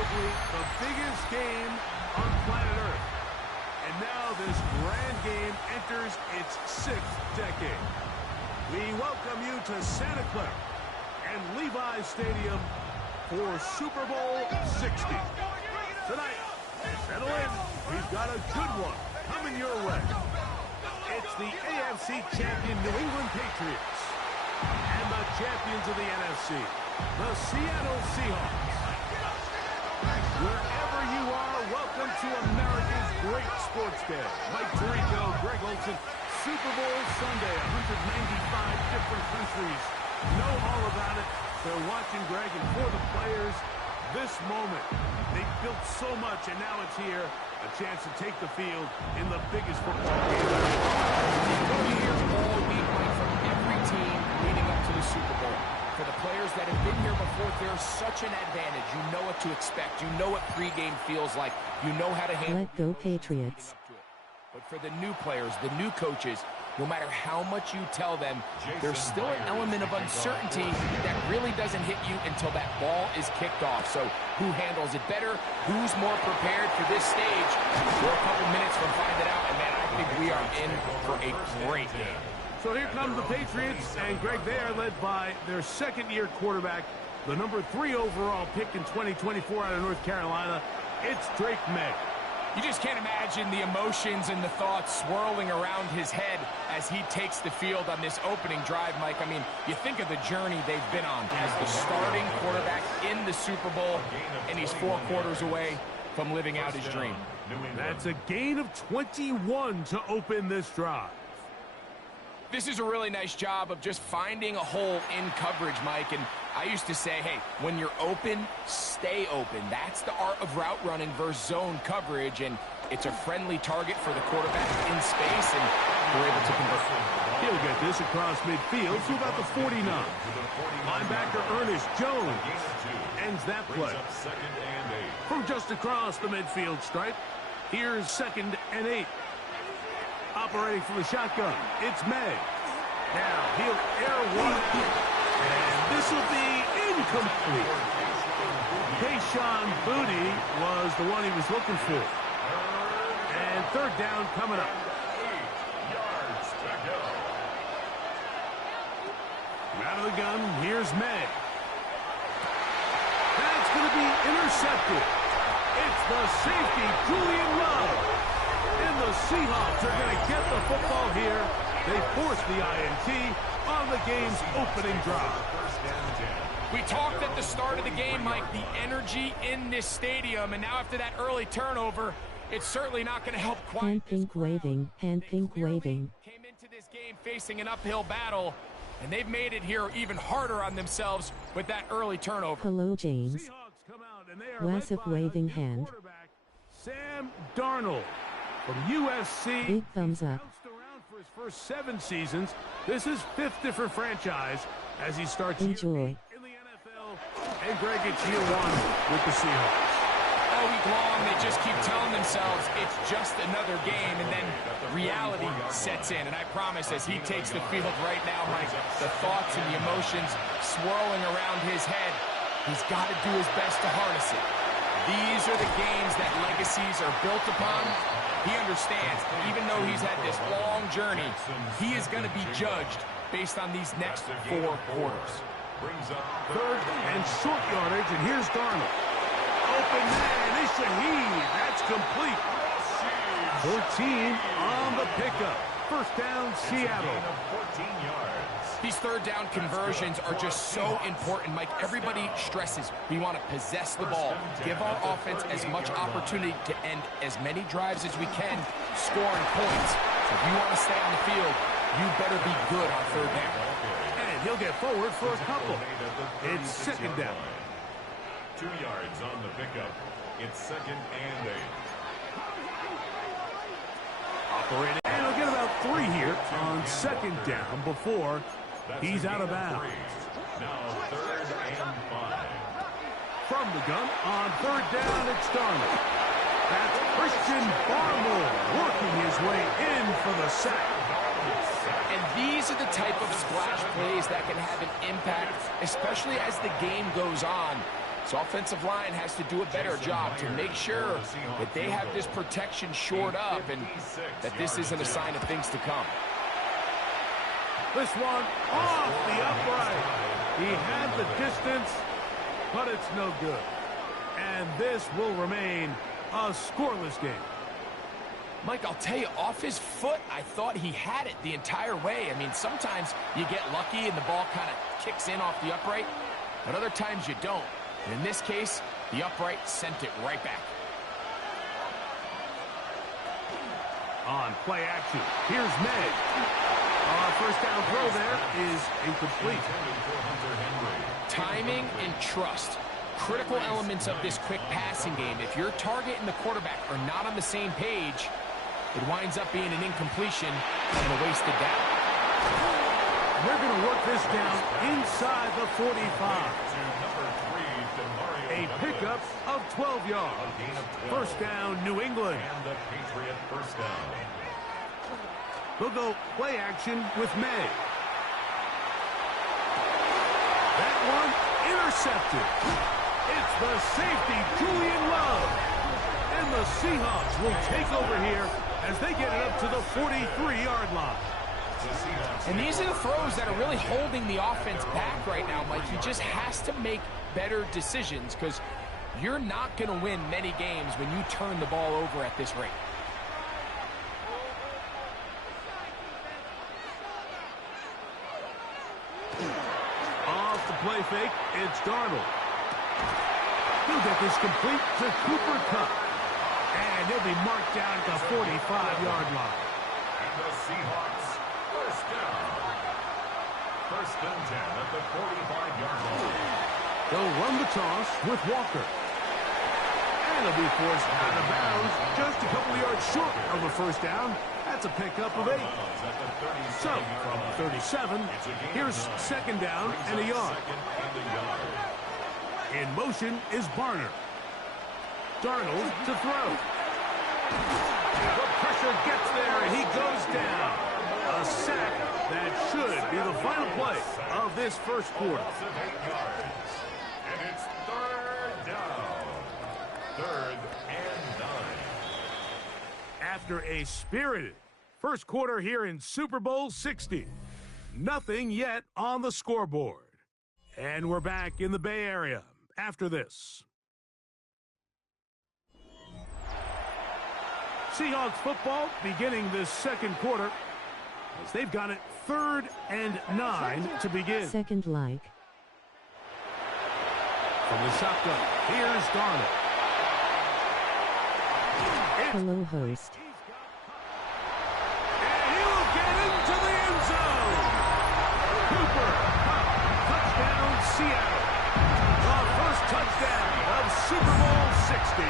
arguably the biggest game on planet Earth. And now this grand game enters its 6th decade. We welcome you to Santa Clara and Levi's Stadium for Super Bowl 60. Tonight, settle in. We've got a good one coming your way. It's the AFC champion New England Patriots and the champions of the NFC, the Seattle Seahawks. Wherever you are, welcome to America's great sports day. Mike Tirico, Greg Olson, Super Bowl Sunday, 195 different countries know all about it. They're watching, Greg, and for the players, this moment, they built so much, and now it's here, a chance to take the field in the biggest football game. You'll be here all week, Mike, from every team leading up to the Super Bowl. For the players that have been here before, there's such an advantage. You know what to expect. You know what pregame feels like. You know how to handle it. Let go, Patriots. But for the new players, the new coaches, no matter how much you tell them, there's still an element of uncertainty that really doesn't hit you until that ball is kicked off. So who handles it better? Who's more prepared for this stage? We're a couple minutes from finding out, and man, I think we are in for a great game. So here come the Patriots, and Greg, they are led by their second-year quarterback, the number 3 overall pick in 2024 out of North Carolina. It's Drake May. You just can't imagine the emotions and the thoughts swirling around his head as he takes the field on this opening drive, Mike. I mean, you think of the journey they've been on as the starting quarterback in the Super Bowl, and he's 4 quarters away from living out his dream. That's a gain of 21 to open this drive. This is a really nice job of just finding a hole in coverage, Mike. And I used to say, hey, when you're open, stay open. That's the art of route running versus zone coverage. And it's a friendly target for the quarterback in space, and we're able to convert. He'll get this across midfield to about the 49. Linebacker Ernest Jones ends that play. From just across the midfield stripe, here's 2nd and 8. Operating from the shotgun, it's May. Now he'll air one, and this will be incomplete. Kayshawn Boutte was the one he was looking for. And 3rd down coming up. Out of the gun, here's May. That's going to be intercepted. It's the safety, Julian Love. And the Seahawks are going to get the football here. They force the INT on the game's opening drive. We talked at the start of the game, Mike, the energy in this stadium, and now after that early turnover, it's certainly not going to help quiet Hand pink waving, hand pink waving. Came into this game facing an uphill battle, and they've made it here even harder on themselves with that early turnover. Hello, James. Seahawks come out and they are Massive waving hand. Sam Darnold from USC. Big thumbs up. Bounced around for his first 7 seasons. This is 5th different franchise as he starts Enjoy. in the NFL. And Greg, it's year 1 with the Seahawks. All week long, they just keep telling themselves it's just another game, and then reality sets in. And I promise, as he takes the field right now, Mike, the thoughts and the emotions swirling around his head, he's got to do his best to harness it. These are the games that legacies are built upon. He understands, even though he's had this long journey, he is going to be judged based on these next 4 quarters. 3rd and short yardage, and here's Darnold. Open man, is Shaheed. That's complete. 14 on the pickup. 1st down, Seattle. These 3rd down conversions are just so important, Mike. Everybody stresses we want to possess the ball, give our offense as much opportunity to end as many drives as we can, scoring points. So if you want to stay on the field, you better be good on 3rd down. And he'll get forward for a couple. It's 2nd down. 2 yards on the pickup. It's 2nd and 8. Operating. And he'll get about 3 here on 2nd down before he's out of bounds. Now 3rd and 5. From the gun on 3rd down, it's Darnold. That's Christian Barmore working his way in for the sack. And these are the type of splash plays that can have an impact, especially as the game goes on. So offensive line has to do a better job to make sure that they have this protection shored up and that this isn't a sign of things to come. This one off the upright. He had the distance, but it's no good. And this will remain a scoreless game. Mike, I'll tell you, off his foot, I thought he had it the entire way. I mean, sometimes you get lucky and the ball kind of kicks in off the upright, but other times you don't. And in this case, the upright sent it right back. On play action, here's May. First down throw there is incomplete. Timing and trust. Critical elements of this quick passing game. If your target and the quarterback are not on the same page, it winds up being an incompletion and a wasted down. They're going to work this down inside the 45. A pickup of 12 yards. First down, New England. And the Patriot first down. They'll go play action with May. That one intercepted. It's the safety, Julian Love. And the Seahawks will take over here as they get it up to the 43-yard line. And these are the throws that are really holding the offense back right now, Mike. He just has to make better decisions because you're not going to win many games when you turn the ball over at this rate. Off the play fake, it's Darnold. He'll get this complete to Cooper Kupp. And he'll be marked down at the 45-yard line. And the Seahawks first down. First and 10 at the 45-yard line. They'll run the toss with Walker. And he'll be forced out of bounds just a couple yards short of a first down. That's a pickup of 8. So, from 37, here's second down and a yard. In motion is Barner. Darnold to throw. The pressure gets there, and he goes down. A sack that should be the final play of this first quarter. And it's third down. Third and 9. After a spirited first quarter here in Super Bowl 60, nothing yet on the scoreboard. And we're back in the Bay Area after this. Seahawks football beginning this second quarter as they've got it 3rd and 9 to begin. Second like. From the shotgun, here's Darnold. Hello, host. And he'll get into the end zone. Cooper, touchdown Seattle. The first touchdown of Super Bowl 60.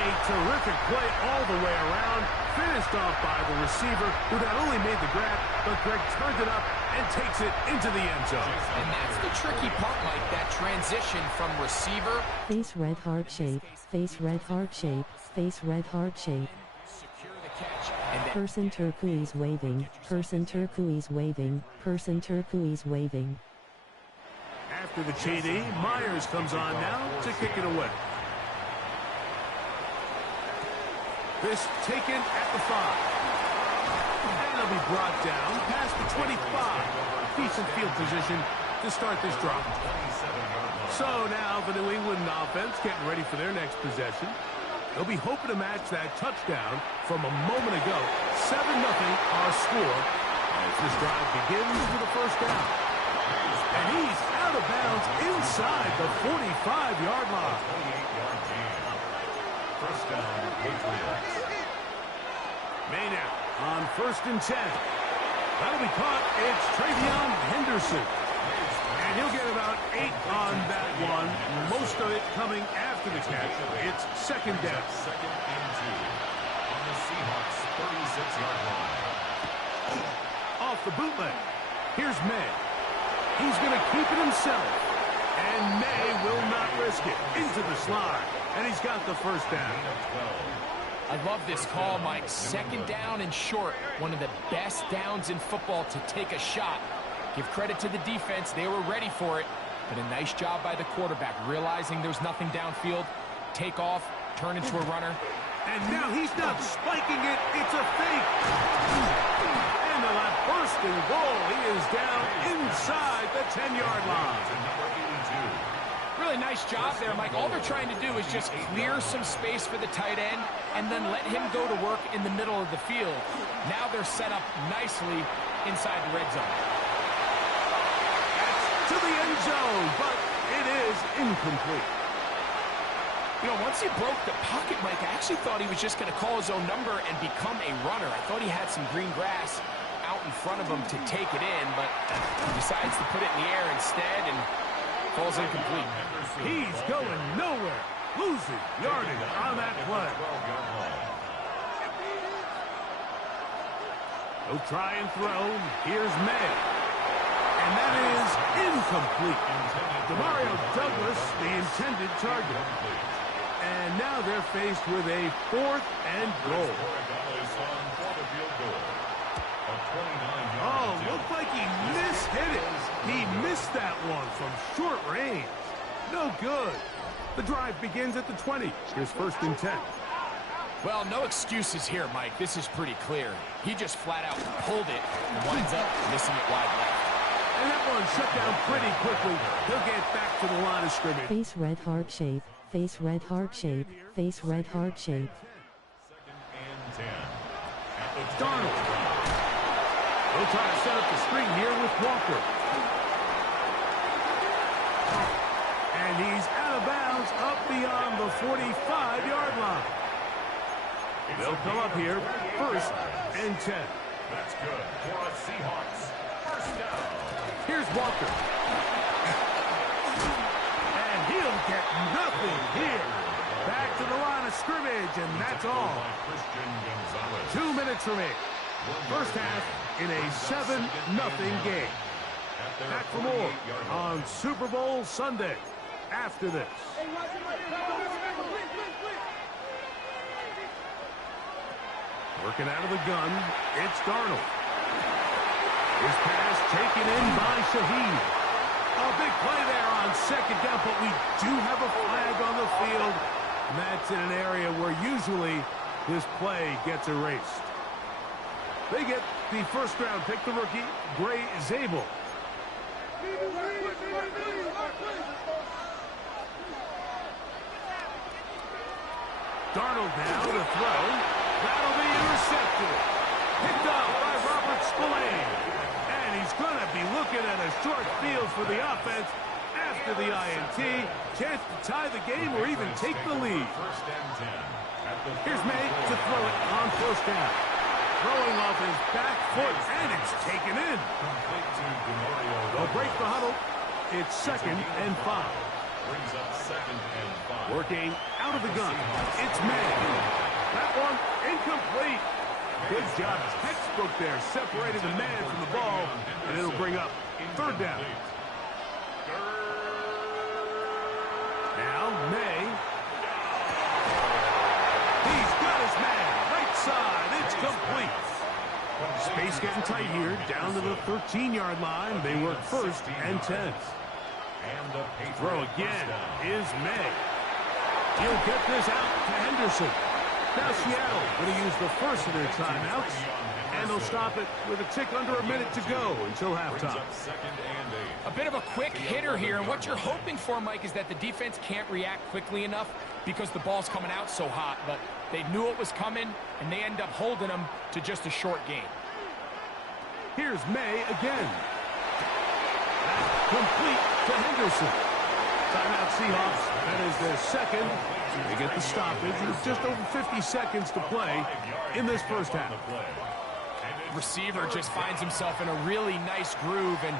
A terrific play all the way around, finished off by the receiver, who not only made the grab, but Greg turned it up and takes it into the end zone. And that's the tricky part, Mike, that transition from receiver. Face red heart shape, face red heart shape, face red heart shape. Secure the catch. And then Person turquoise waving, person turquoise waving, person turquoise waving. After the TD, Myers comes on now to kick it away. This taken at the 5. And it'll be brought down past the 25. Decent field position to start this drive. So now the New England offense getting ready for their next possession. They'll be hoping to match that touchdown from a moment ago. 7-0 our score as this drive begins with a first down. And he's out of bounds inside the 45-yard line. 28-yard gain. First down, Patriots. May now on 1st and 10. That'll be caught. It's Travion Henderson. And he'll get about 8 on that one. Most of it coming after the catch. It's second down. Second and 2 on the Seahawks 36-yard line. Off the bootleg. Here's May. He's going to keep it himself. And May will not risk it. Into the slide. And he's got the first down. I love this call, Mike. Second down and short. One of the best downs in football to take a shot. Give credit to the defense. They were ready for it. But a nice job by the quarterback, realizing there's nothing downfield. Take off, turn into a runner. And now he's not spiking it, it's a fake. And a bursting goal. He is down inside the 10-yard line. Really nice job there, Mike. All they're trying to do is just clear some space for the tight end and then let him go to work in the middle of the field. Now they're set up nicely inside the red zone. That's to the end zone, but it is incomplete. You know, once he broke the pocket, Mike, I actually thought he was just going to call his own number and become a runner. I thought he had some green grass out in front of him to take it in, but he decides to put it in the air instead and falls incomplete. He's going nowhere, losing yardage on that play. He'll try and throw. Here's May. And that is incomplete. Demario Douglas, the intended target. And now they're faced with a 4th and goal. Oh, looked like he mishit it. He missed that one from short range. No good. The drive begins at the 20. Here's 1st and 10. Well, no excuses here, Mike. This is pretty clear. He just flat out pulled it and winds up missing it wide left. And that one shut down pretty quickly. He'll get back to the line of scrimmage. Face red heart shape. Face red heart shape. Face red heart shape. Darnold. They'll try to set up the screen here with Walker. And he's out of bounds up beyond the 45-yard line. They'll come up here 1st and 10. That's good for a Seahawks. 1st down. Here's Walker. And he'll get nothing here. Back to the line of scrimmage, and that's all. 2 minutes remaining. First half in a 7-0 game. Back for more on Super Bowl Sunday after this. Working out of the gun, it's Darnold. His pass taken in by Shaheed. A big play there on 2nd down, but we do have a flag on the field. And that's in an area where usually this play gets erased. They get the 1st-round pick, the rookie, Gray Zabel. Darnold now to throw. That'll be intercepted. Picked up by Robert Spillane. And he's going to be looking at a short field for the offense after the INT. Chance to tie the game or even take the lead. Here's May to throw it on 1st down. Throwing off his back foot, and it's taken in. They'll break the huddle. It's 2nd and 5. Brings up 2nd and 5. Working out of the gun. It's May. That one incomplete. Good job. Textbook there. Separated the man from the ball, and it'll bring up 3rd down. Now May. He's got his man. Right side. It's complete. Space getting tight here. Down to the 13-yard line. They work 1st and 10. Throw again is May. He'll get this out to Henderson. Now Seattle going to use the first of their timeouts, and they'll stop it with a tick under a minute to go until halftime. A bit of a quick hitter here, and what you're hoping for, Mike, is that the defense can't react quickly enough because the ball's coming out so hot, but they knew it was coming, and they end up holding them to just a short game. Here's May again. Complete to Henderson. Timeout Seahawks. That is their 2nd. They get the stoppage. It's just over 50 seconds to play in this 1st half. Receiver just finds himself in a really nice groove, and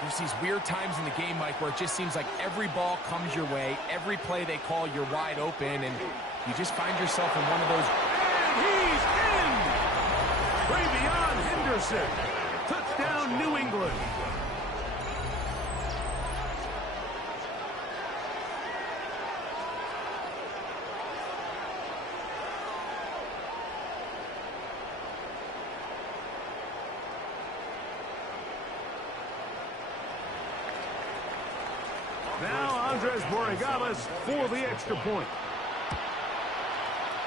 there's these weird times in the game, Mike, where it just seems like every ball comes your way. Every play they call, you're wide open, and you just find yourself in one of those. And he's in! Way beyond Henderson. Touchdown, New England. Andres Borregalas for the extra point.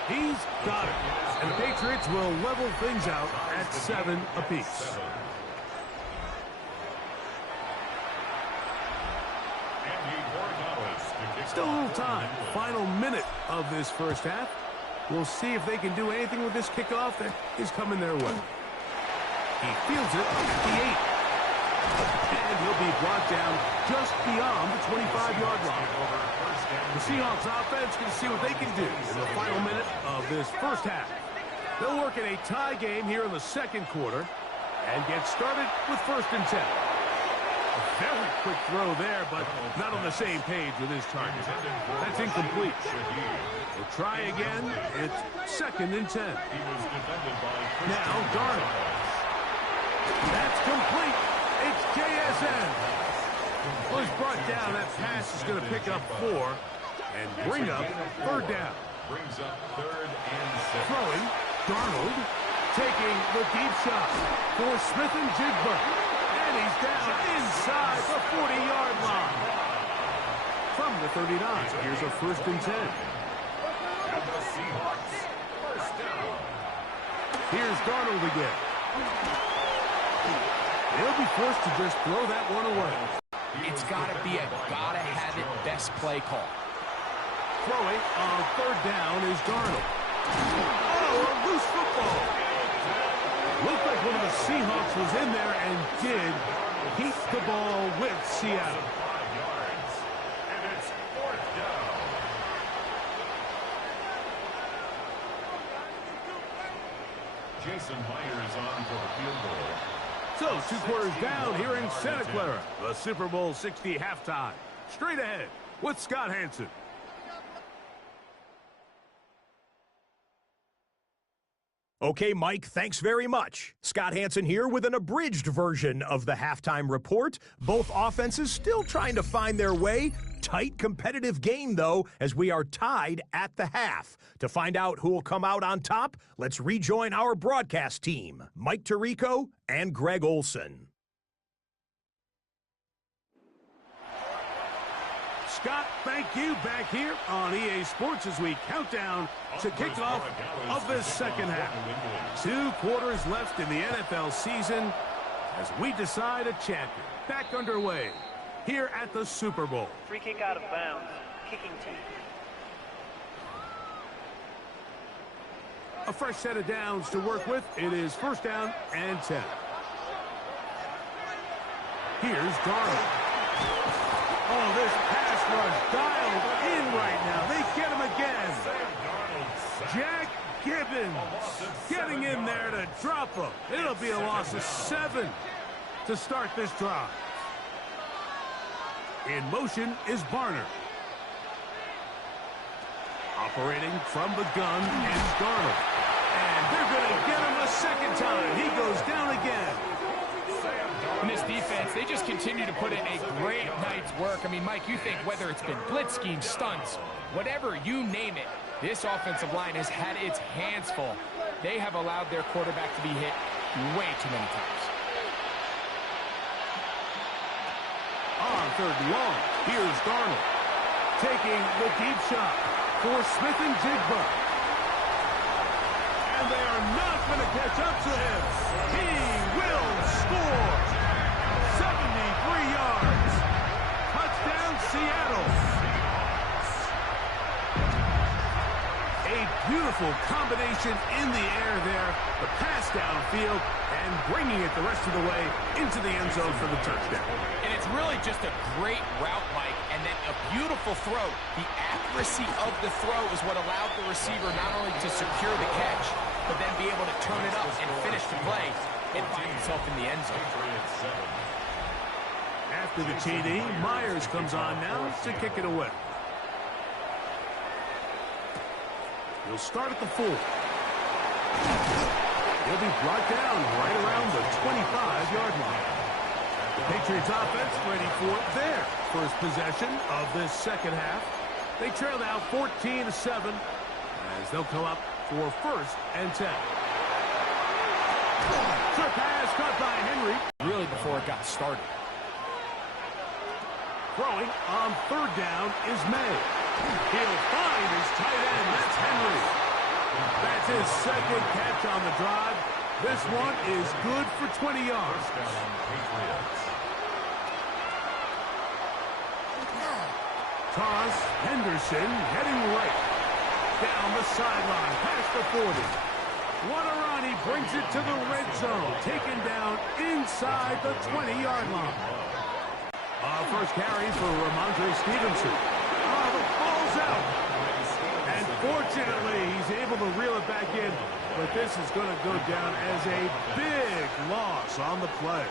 He's got it. And the Patriots will level things out at 7 apiece. Still a little time. Final minute of this first half. We'll see if they can do anything with this kickoff that is coming their way. He fields it at the 8. And he'll be brought down just beyond the 25-yard line. The Seahawks offense can see what they can do in the final minute of this first half. They'll work in a tie game here in the second quarter and get started with 1st and 10. A very quick throw there, but not on the same page with his target. That's incomplete. We'll try again. It's 2nd and 10. Now Darnold. That's complete. It's JSN. Well, he's brought down. That pass is going to pick up 4 and bring up 3rd down. Brings up 3rd and 6. Throwing, Darnold taking the deep shot for Smith and Jigba. And he's down inside the 40-yard line. From the 39, here's a 1st and 10. And the Seahawks, 1st down. Here's Darnold again. He'll be forced to just throw that one away. It's got to be a gotta-have-it best play call. Throwing on 3rd down is Darnold. Oh, a loose football. Looked like one of the Seahawks was in there and did keep the ball with Seattle. 5 yards. And it's 4th down. Jason Myers on for the field goal. So, 2 quarters down here in Santa Clara. The Super Bowl 60 halftime. Straight ahead with Scott Hanson. Okay, Mike, thanks very much. Scott Hanson here with an abridged version of the halftime report. Both offenses still trying to find their way. Tight competitive game, though, as we are tied at the half. To find out who will come out on top, let's rejoin our broadcast team, Mike Tirico and Greg Olson. Scott, thank you. Back here on EA Sports as we count down to kickoff of this second half. 2 quarters left in the NFL season as we decide a champion. Back underway here at the Super Bowl. Free kick out of bounds. Kicking team. A fresh set of downs to work with. It is 1st down and 10. Here's Darnold. Oh, this pass rush dialed in right now. They get him again. Jack Gibbons getting in there to drop him. It'll be a loss of 7 to start this drive. In motion is Barner. Operating from the gun is Darnold. And they're going to get him a 2nd time. He goes down again. In this defense, they just continue to put in a great night's work. I mean, Mike, you think whether it's been blitz schemes, stunts, whatever you name it, this offensive line has had its hands full. They have allowed their quarterback to be hit way too many times. On 3rd and long, here's Darnold taking the deep shot for Smith and Jigba. And they are not going to catch up to him. He will score. 73 yards. Touchdown, Seattle. A beautiful combination in the air there. The pass downfield and bringing it the rest of the way into the end zone for the touchdown. And it's really just a great route, Mike, and then a beautiful throw. The accuracy of the throw is what allowed the receiver not only to secure the catch, but then be able to turn it up and finish the play and find himself in the end zone. After the TD, Myers comes on now to kick it away. He'll start at the 4. He'll be brought down right around the 25-yard line. The Patriots offense ready for their first possession of this second half. They trail now 14-7 as they'll come up for 1st and 10. Short pass caught by Henry. Really before it got started. Throwing on third down is May. He'll find his tight end. That's Henry. That's his second catch on the drive. This one is good for 20 yards. Toss, Henderson heading right. Down the sideline, past the 40. Waterani brings it to the red zone, taken down inside the 20-yard line. First carry for Ramondre Stevenson. The ball's out. And fortunately, he's able to reel it back in, but this is going to go down as a big loss on the play.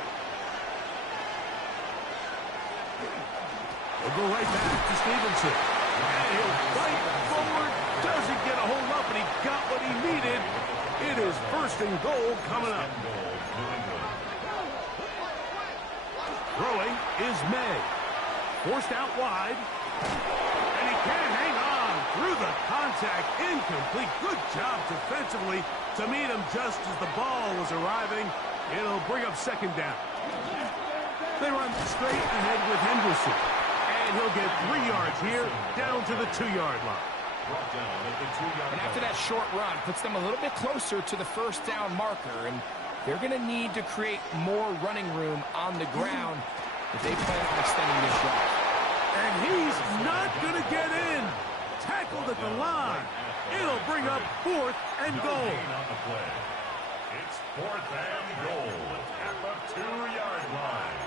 We'll go right back to Stevenson. And he'll fight forward. Doesn't get a hold up, and he got what he needed. It is first and goal coming up. Throwing is May. Forced out wide. And he can't hang on through the contact. Incomplete. Good job defensively to meet him just as the ball was arriving. It'll bring up second down. They run straight ahead with Henderson. And he'll get 3 yards here, down to the 2-yard line. And after that short run, puts them a little bit closer to the first down marker. And they're going to need to create more running room on the ground if they plan on extending this drive. And he's not going to get in. Tackled at the line. It'll bring up 4th and goal. It's 4th and goal at the 2-yard line.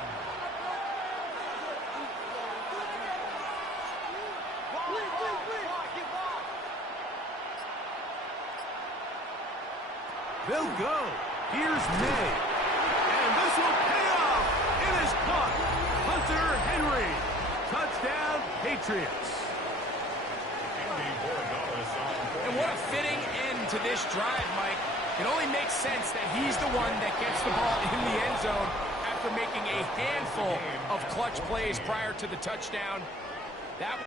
They'll go. Here's May. And this will pay off. It is caught. Hunter Henry. Touchdown, Patriots. And what a fitting end to this drive, Mike. It only makes sense that he's the one that gets the ball in the end zone after making a handful of clutch plays prior to the touchdown. That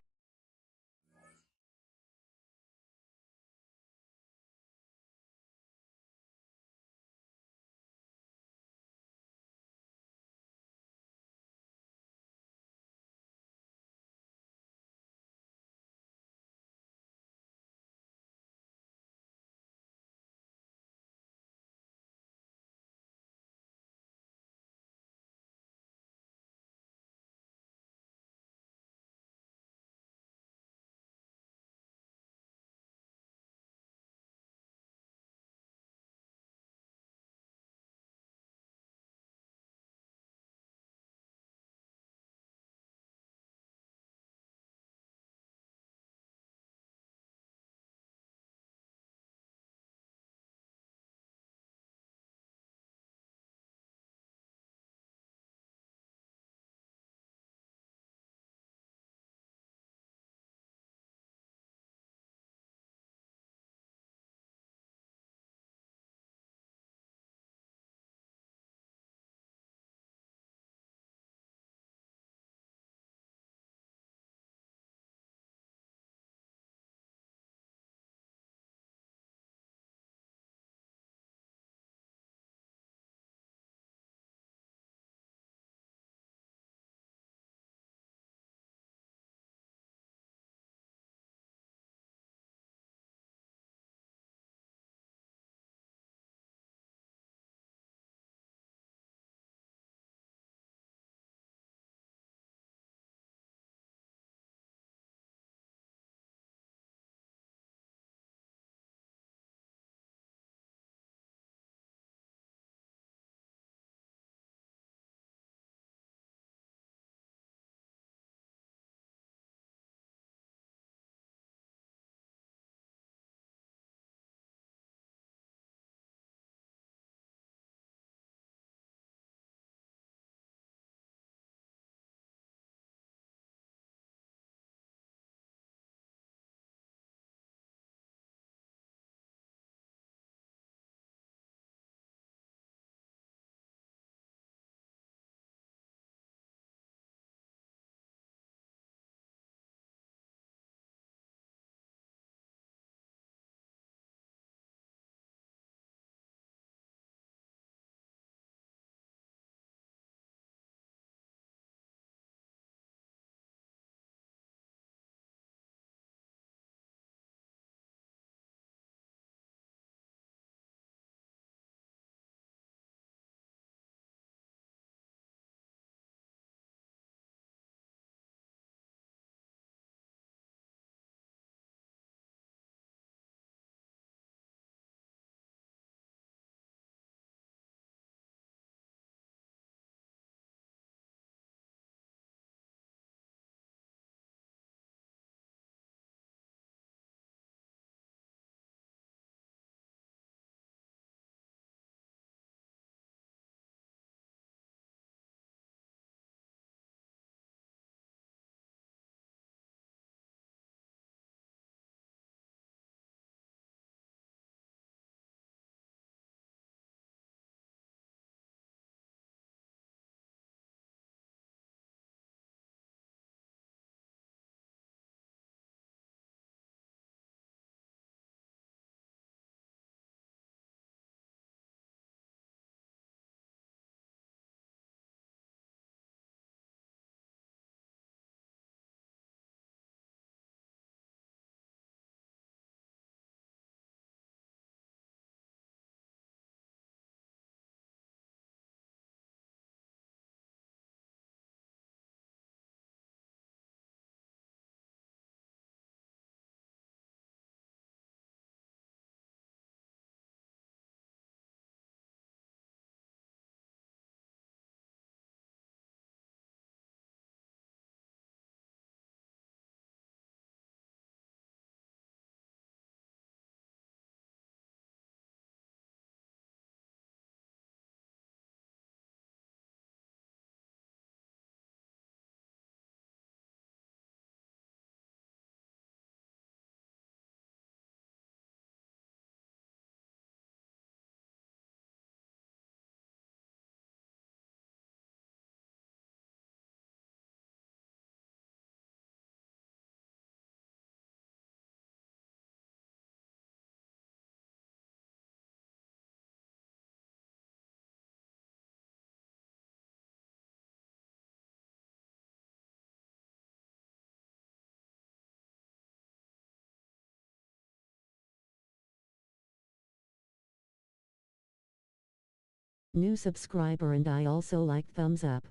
New subscriber and I also like thumbs up.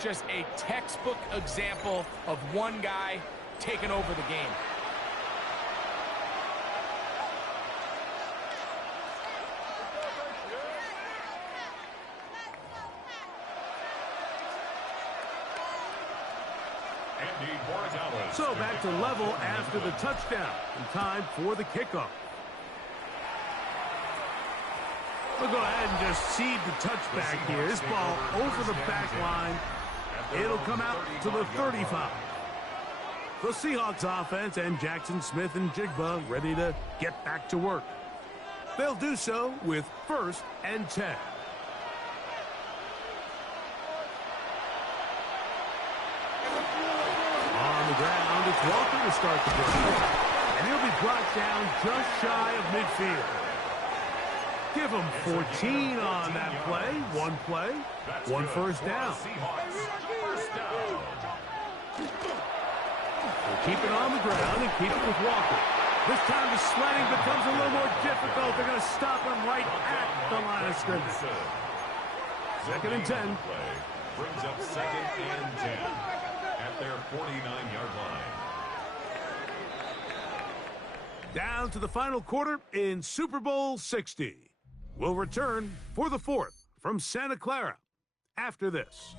Just a textbook example of one guy taking over the game. So back to level after the touchdown. And time for the kickoff. We'll go ahead and just seed the touchback here. This ball over the back line. It'll come out to the 35. The Seahawks offense and Jackson Smith and Jigba ready to get back to work. They'll do so with 1st and 10. On the ground, it's Walker to start the drive. And he'll be brought down just shy of midfield. Give him 14 on that play. One first down. We'll keep it on the ground and keep it with Walker. This time the sledding becomes a little more difficult. They're going to stop him right at the line of scrimmage. 2nd and 10. Brings up 2nd and 10 at their 49-yard line. Down to the final quarter in Super Bowl 60. We'll return for the 4th from Santa Clara after this.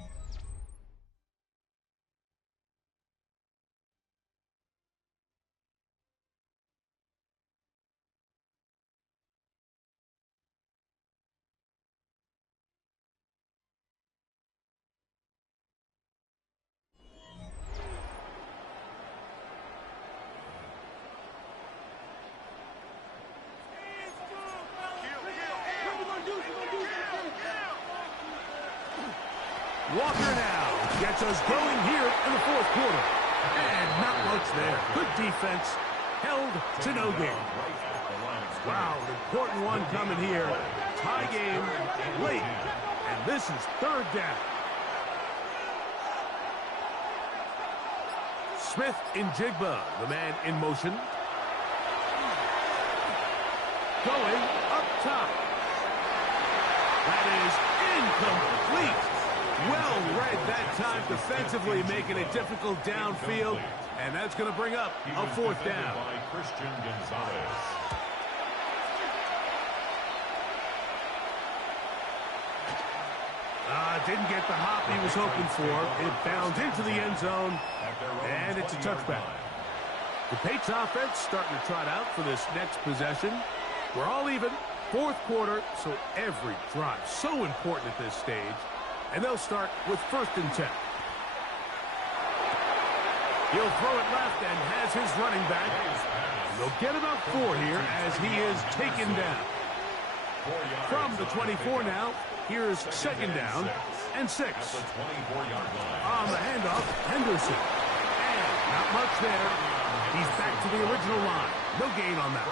Walker now gets us going here in the 4th quarter. And not much there. Good defense. Held to no gain. Wow, an important one coming here. Tie game late. And this is 3rd down. Smith in Jigba, the man in motion. Going up top. That is incomplete. Well read that time defensively, making it difficult downfield. And that's going to bring up a fourth down. By Christian Gonzalez. Didn't get the hop he was hoping for. It bounds into the end zone, and it's a touchback. The Patriots offense starting to trot out for this next possession. We're all even. Fourth quarter, so every drive so important at this stage. And they'll start with 1st and 10. He'll throw it left and has his running back. They'll get about 4 here as he is taken down. From the 24 now, here's 2nd down and 6. On the handoff, Henderson. And not much there. He's back to the original line. No gain on that.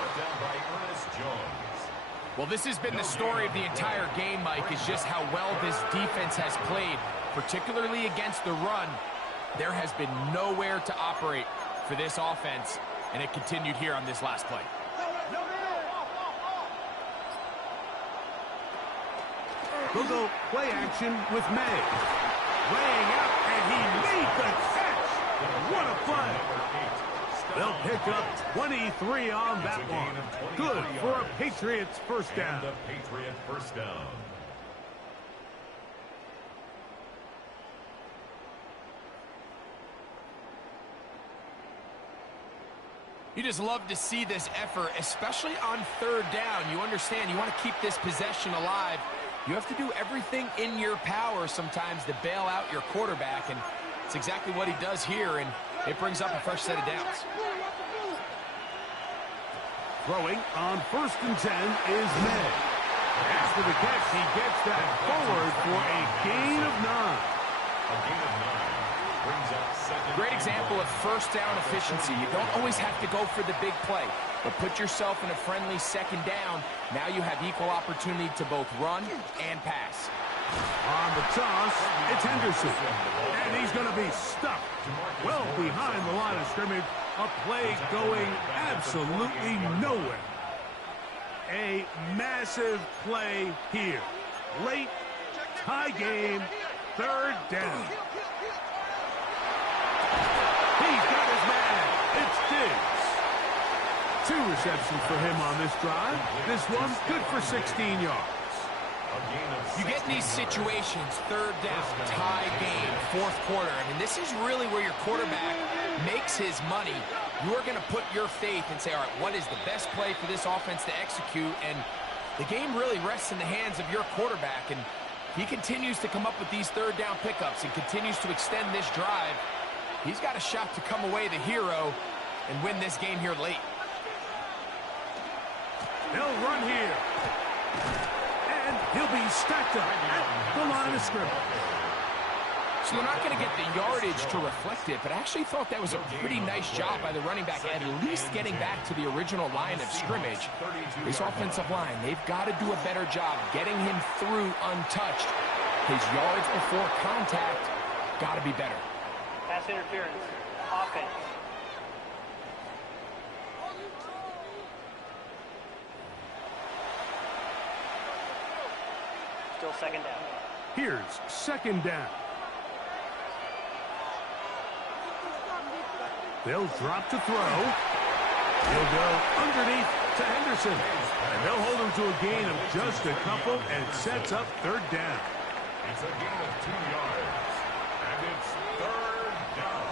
Well, this has been the story of the entire game, Mike, is just how well this defense has played, particularly against the run. There has been nowhere to operate for this offense, and it continued here on this last play. We'll go play action with May. Laying out, and he made the catch. What a play. They'll pick up 23 on that one. Good for a Patriots first down. The Patriot first down. You just love to see this effort, especially on 3rd down. You understand, you want to keep this possession alive. You have to do everything in your power sometimes to bail out your quarterback, and it's exactly what he does here, and it brings up a fresh set of downs. Throwing on 1st and 10 is May. After the catch, he gets that forward for a gain of 9. A gain of 9 brings up 2nd. Great example of 1st down efficiency. You don't always have to go for the big play, but put yourself in a friendly 2nd down. Now you have equal opportunity to both run and pass. On the toss, it's Henderson. And he's going to be stuck well behind the line of scrimmage. A play going absolutely nowhere. A massive play here. Late, tie game, 3rd down. He's got his man. It's Diggs. 2 receptions for him on this drive. This one good for 16 yards. You get in these situations, 3rd down, tie game, 4th quarter. I mean, this is really where your quarterback makes his money. You are going to put your faith and say, all right, what is the best play for this offense to execute? And the game really rests in the hands of your quarterback. And he continues to come up with these 3rd down pickups and continues to extend this drive. He's got a shot to come away the hero and win this game here late. They'll run here. And he'll be stacked up at the line of scrimmage. So they're not going to get the yardage to reflect it, but I actually thought that was a pretty nice job by the running back, at least getting back to the original line of scrimmage. This offensive line, they've got to do a better job getting him through untouched. His yards before contact got to be better. Pass interference. Offense. Still 2nd down. Here's 2nd down. They'll drop to throw. He'll go underneath to Henderson. And they'll hold him to a gain of just a couple and sets up 3rd down. It's a gain of 2 yards. And it's 3rd down.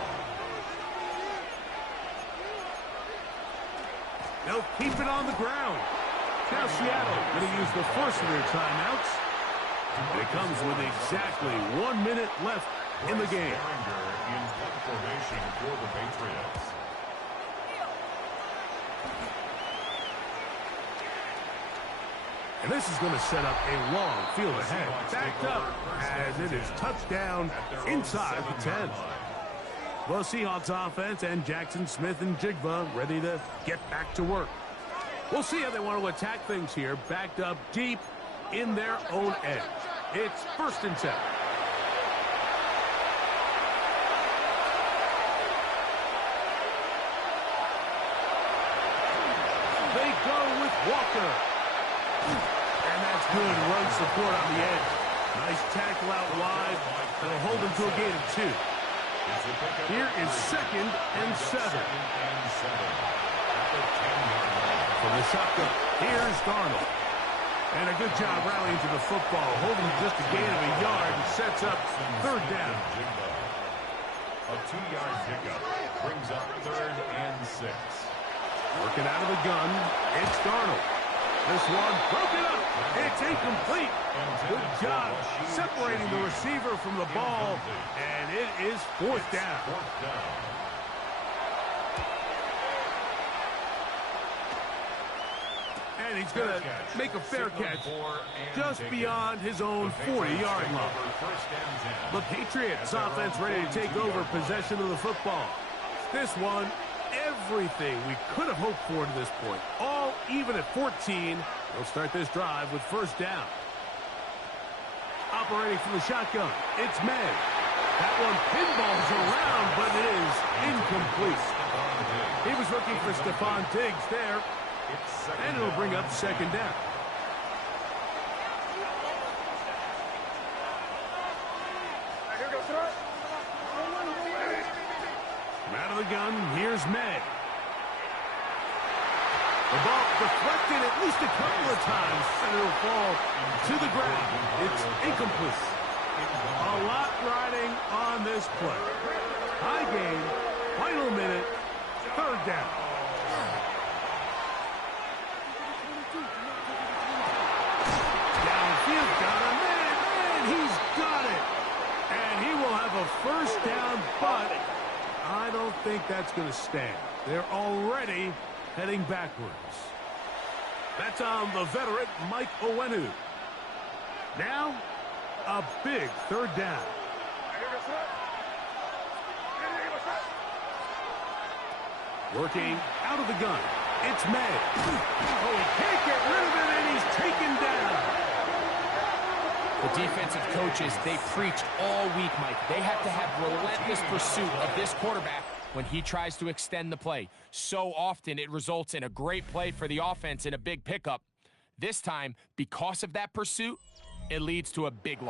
They'll keep it on the ground. Now Seattle going to use the first of their timeouts. And it comes with exactly 1 minute left in the game. In formation for the Patriots. And this is going to set up a long field ahead. Backed up as it is touchdown inside the 10. Well, Seahawks offense and Jackson Smith and Jigba ready to get back to work. We'll see how they want to attack things here. Backed up deep in their own edge. It's 1st and 10. They go with Walker. good run support on the edge. Nice tackle out wide. That'll hold him to a gain of 2. Here is 2nd and 7. From the shotgun, here's Darnold. And a good job rallying to the football, holding just a gain of a yard and sets up 3rd down. A 2-yard pickup brings up 3rd and 6. Working out of the gun, it's Darnold. This one broken up. It's incomplete. Good job separating the receiver from the ball, and it is 4th down. And he's going to make a fair catch just beyond his own 40-yard line. The Patriots offense ready to take over possession of the football. This one, everything we could have hoped for to this point. All even at 14. They'll start this drive with 1st down. Operating from the shotgun, it's May. That one pinballs around, but it is incomplete. He was looking for Stephon Diggs there. And it'll bring up 2nd down. From out of the gun, here's May. The ball deflected at least a couple of times, and it'll fall to the ground. It's incomplete. A lot riding on this play. High gain, final minute, 3rd down. Downfield, got a man, and he's got it. And he will have a 1st down, but I don't think that's going to stand. They're already heading backwards. That's on the veteran, Mike Owenu. Now, a big 3rd down. Working out of the gun. It's May. Oh, he can't get rid of it, and he's taken down. The defensive coaches, they preached all week, Mike. They have to have relentless pursuit of this quarterback when he tries to extend the play. So often it results in a great play for the offense and a big pickup. This time, because of that pursuit, it leads to a big loss.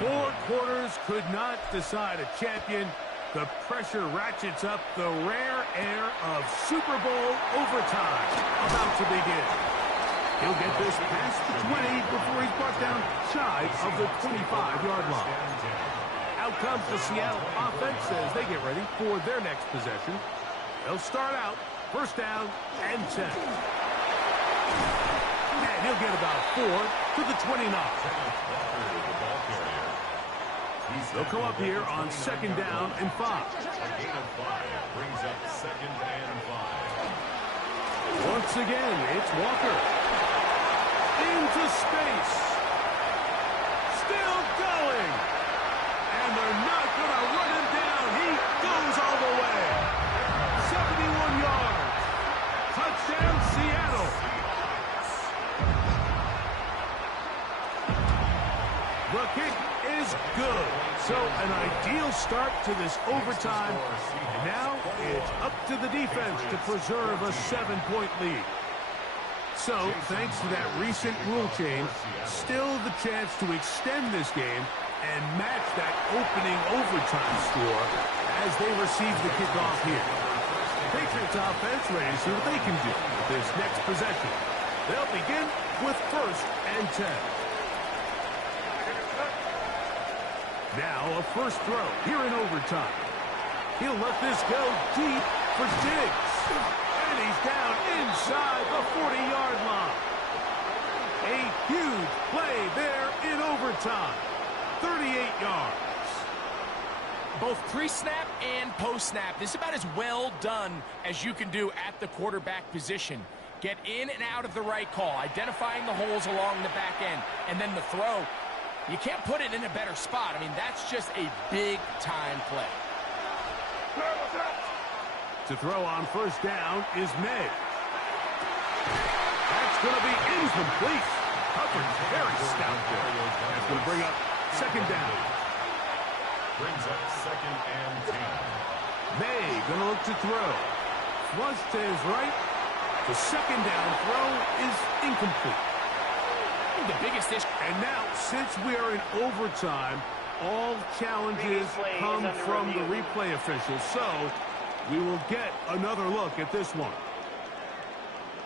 Four quarters could not decide a champion. The pressure ratchets up, the rare air of Super Bowl overtime about to begin. He'll get this past the 20 before he's brought down shy of the 25-yard line. Out comes the Seattle offense as they get ready for their next possession. They'll start out 1st down and 10. And he'll get about 4 to the 29. They'll come up here on 2nd down and 5. A gain of 5 brings up 2nd and 5. Once again, it's Walker. Into space. Still going. And they're not going to run him down. He goes all the way. 71 yards. Touchdown, Seattle. The kick is good. So an ideal start to this overtime. And now it's up to the defense to preserve a 7-point lead. So, thanks to that recent rule change, still the chance to extend this game and match that opening overtime score as they receive the kickoff here. Patriots offense ready to see what they can do with this next possession. They'll begin with 1st and 10. Now a 1st throw here in overtime. He'll let this go deep for Diggs. And he's down inside the 40-yard line. A huge play there in overtime. 38 yards. Both pre-snap and post-snap, this is about as well done as you can do at the quarterback position. Get in and out of the right call, identifying the holes along the back end, and then the throw. You can't put it in a better spot. I mean, that's just a big-time play. To throw on first down is May. That's going to be incomplete. Coverage very stout there. That's going to bring up second down. Brings up 2nd and 10. May going to look to throw. Flush to his right. The second down throw is incomplete. The biggest issue. And now, since we are in overtime, all challenges come from the replay officials. So we will get another look at this one.